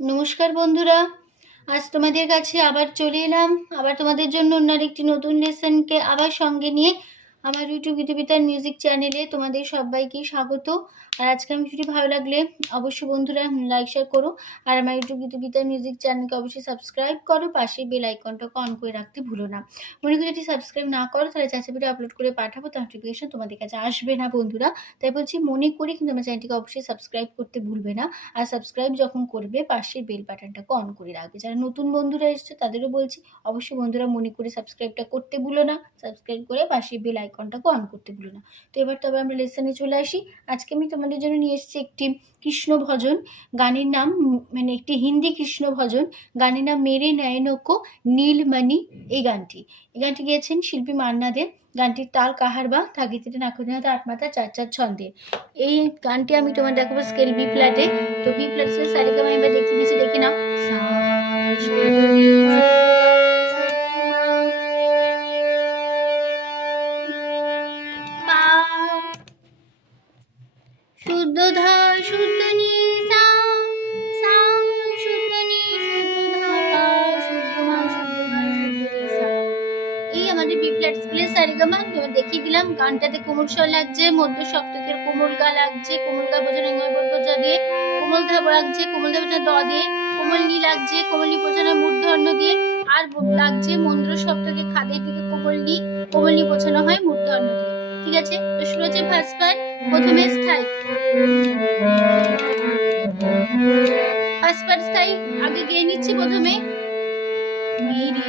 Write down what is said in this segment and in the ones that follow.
নমস্কার বন্ধুরা, আজ তোমাদের কাছে আবার চলে এলাম। আবার তোমাদের জন্য অন্য একটি নতুন লেসনকে আবার সঙ্গে নিয়ে আমার ইউটিউব গীতবিতার মিউজিক চ্যানেলে তোমাদের সবাইকে স্বাগত। আর আজকে আমি ভিডিও ভালো লাগলে অবশ্যই বন্ধুরা লাইক শেয়ার করো। আর আমার ইউটিউব গীতবিতার মিউজিক চ্যানেলকে অবশ্যই সাবস্ক্রাইব করো। পাশে বেল আইকনটাকে অন করে রাখতে ভুলো না। মনে করি যদি সাবস্ক্রাইব না করো, তাহলে চাচা ভিডিও আপলোড করে পাঠাবো তার নোটিফিকেশন তোমাদের কাছে আসবে না বন্ধুরা। তাই বলছি, মনে করি কিন্তু আমার চ্যানেলটিকে অবশ্যই সাবস্ক্রাইব করতে ভুলবে না। আর সাবস্ক্রাইব যখন করবে পাশের বেল বাটনটাকে অন করে রাখবে। যারা নতুন বন্ধুরা এসছে, তাদেরও বলছি, অবশ্যই বন্ধুরা মনে করে সাবস্ক্রাইবটা করতে ভুলো না। সাবস্ক্রাইব করে পাশের বেল আইকনটাকে অন করতে ভুলো না। তো এবার তবে আমরা লেসনে চলে আসি। আজকে আমি তোমাদের জন্য নিয়ে এসেছি একটি কৃষ্ণ ভজন। গানের নাম মানে একটি হিন্দি কৃষ্ণ ভজন। গানের নাম মেরে নয়নকো নীলমণি এই গানটি। এই গানটি গেয়েছেন শিল্পী মান্না দে। গানটির তাল কাহার বা থাকিতে নাকুদিনাথ আট মাথা চার চার ছন্দে। এই গানটি আমি তোমার দেখাবো স্কেল বি ফ্ল্যাটে তো বি ফ্ল্যাট আমি এবার দেখিয়ে দিচ্ছি দেখি না সারিগামা তোমার দেখিয়ে দিলাম। গানটাতে কোমল স্বর লাগছে, মধ্য সপ্তকের কোমল গা লাগছে, কোমল গা বোঝানো নয় বর্গ জ দিয়ে, কোমল ধাব লাগছে, কোমল ধাব বোঝানো দ দিয়ে, কোমল নি লাগছে, কোমল নি বোঝানো মূর্ধন্য দিয়ে, আর লাগছে মন্দ্র সপ্তকে খাদের দিকে কোমল নি কোমল নি বোঝানো হয় মূর্ধন্য দিয়ে। ঠিক আছে? তো শুরু হচ্ছে পার্ট প্রথমে স্থায়ী। পার্ট স্থায়ী, আগে গেয়ে নিচ্ছি প্রথমে। মেরে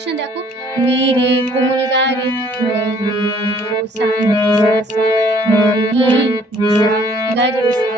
নোটেশন দেখো। মেরে কোমল গারে সা সা সা নি সা গারে সা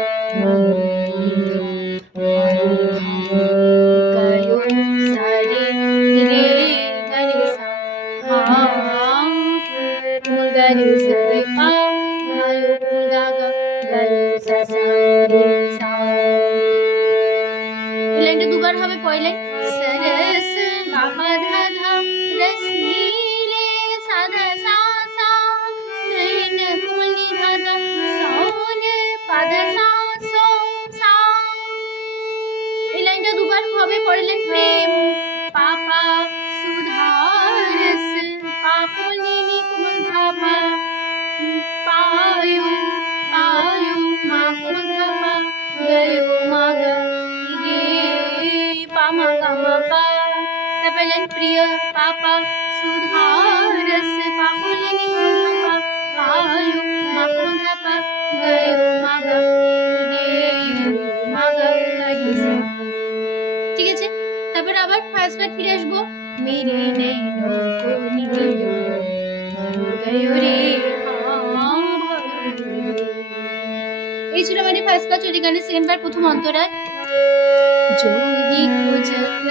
প্রিয় পাপা, সুধারস পাপুলিনি পায়ু। ঠিক আছে, তারপর আবার ফার্স্ট বার ফিরে আসব। মেরে নৈনো কো নীল রে হা এই ছিল মানে ফার্স্ট বার চলে গানের সেকেন্ড বার প্রথম অন্তরা যোগী খোঁজত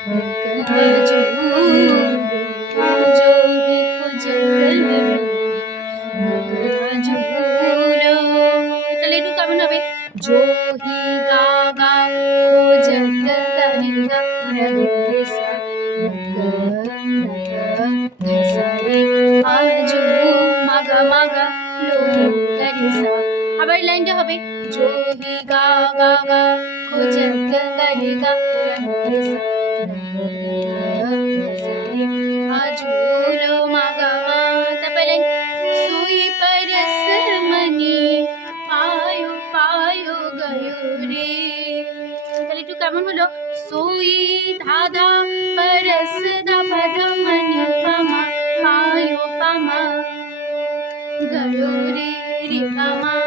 যোগী তাহলে একটু কেমন হবে যোহি গা গা খোঁজত করিগা রহে সা সারে আজু মাগা মাগা লো করি সা আবার এই লাইনটা হবে যোহি গা গা গা খোঁজত করিগা রহে সা সারে আজু লো মাগা মা তারপর লাইন সুই পরস মনি পায়ু পায়ু গয়ু রে তাহলে একটু কেমন হলো সুই ধাধা পরস দপদ মনি পামা পায়ু পামা গয়ো রে রে পামা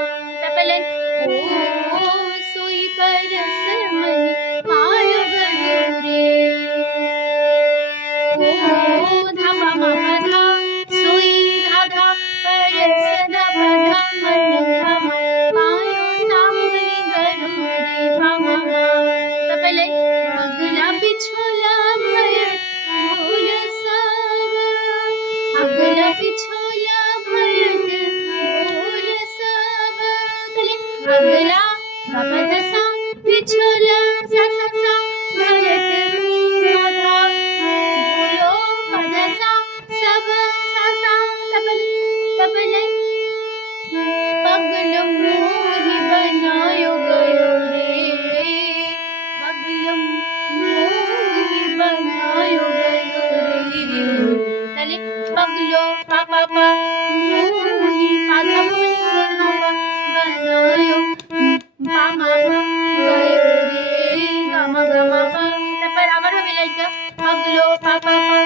Paglo, papa, papa, papa, papa, papa, papa, papa,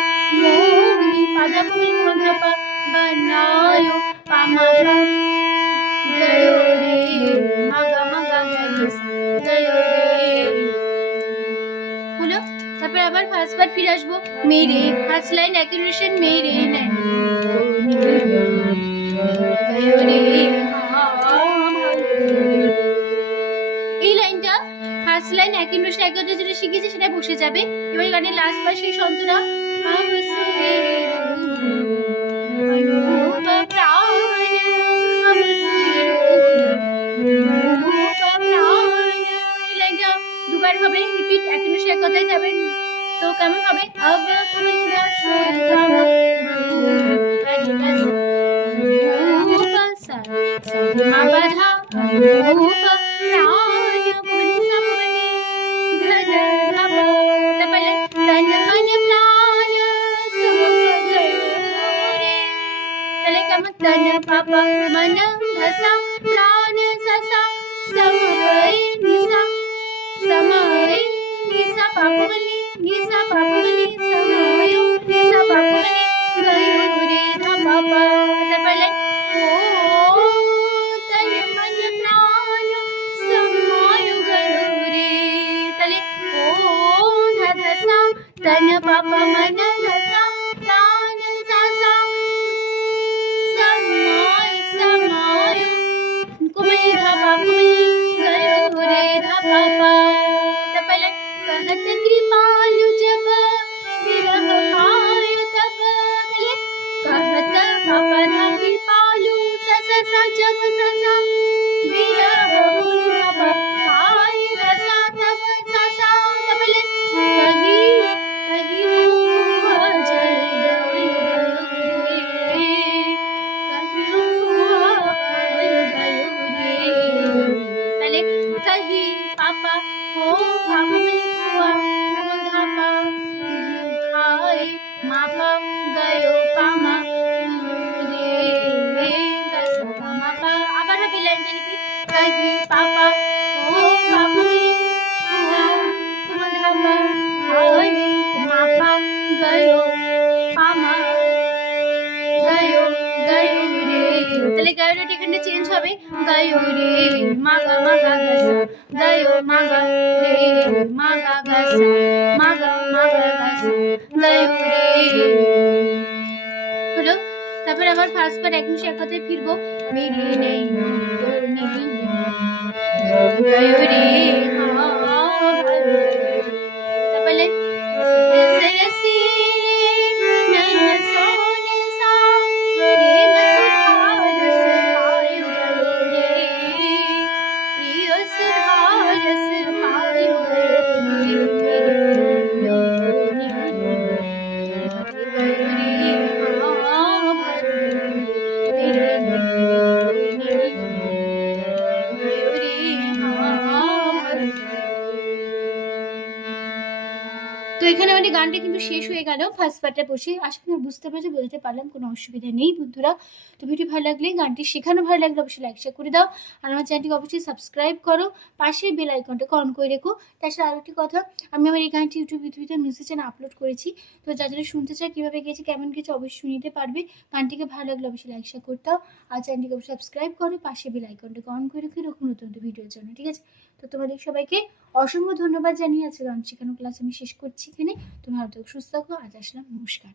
papa, আমরা আবার ফার্স্ট পার্ট ফিরে আসব। মেরে ফার্স্ট লাইন অ্যাকুরেশন মেরে এই লাইনটা ফার্স্ট লাইন অ্যাকুরেশন একদম যেটা শিখেছি সেটা বসে যাবে। এবার গানের লাস্ট পার্ট শেষ অন্তরা बधा रूप प्राण कुल सबने धन धमो तपल तन मन प्राण सुख गणोरे तले कम तन पाप मन धसा प्राण ससा समरे निसा समरे निसा पापवली निसा पापवली सजब सजा मेरा তাহলে গায় রেট এখানে চেঞ্জ হবে। গায়ো রে, মাগা মাগা, গাসা। গায় মাগা, রে, মাগা, গাসা। মাগা মাগা, গাসা। গায় রে। হলো, তারপর আবার ফার্স্ট পার এখন সে একসাথে ফিরবো। মেরে নেই গায় রে এখানে আমাদের গানটা কিন্তু শেষ হয়ে গেল। ফার্স্ট পার্টটা বসে আশা করি বুঝতে পেরেছি, বোঝাতে পারলাম, কোনো অসুবিধা নেই বন্ধুরা। তো ভিডিও ভালো লাগলে, গানটি শেখানো ভালো লাগলে অবশ্যই লাইক শেয়ার করে দাও। আর আমার চ্যানেলটিকে অবশ্যই সাবস্ক্রাইব করো। পাশে বেল আইকনটা অন করে রেখো। তাছাড়া আরও একটি কথা, আমি আমার এই গানটি ইউটিউব পৃথিবীতে মিউজিক চ্যানেল আপলোড করেছি। তো যা যারা শুনতে চায় কীভাবে গেছে কেমন গেছে অবশ্যই শুনিতে পারবে। গানটিকে ভালো লাগলে অবশ্যই লাইক শেয়ার করতে দাও। আর চ্যানেলটিকে অবশ্যই সাবস্ক্রাইব করো। পাশে বেল আইকনটাকে অন করে রেখো, এরকম নতুন নতুন ভিডিওর জন্য, ঠিক আছে? তো তোমাদের সবাইকে অসংখ্য ধন্যবাদ জানিয়ে আছে গান শেখানো ক্লাস আমি শেষ করছি। এখানে তুমি ভালো সুস্থ থাকো। আজ আসলাম নমস্কার।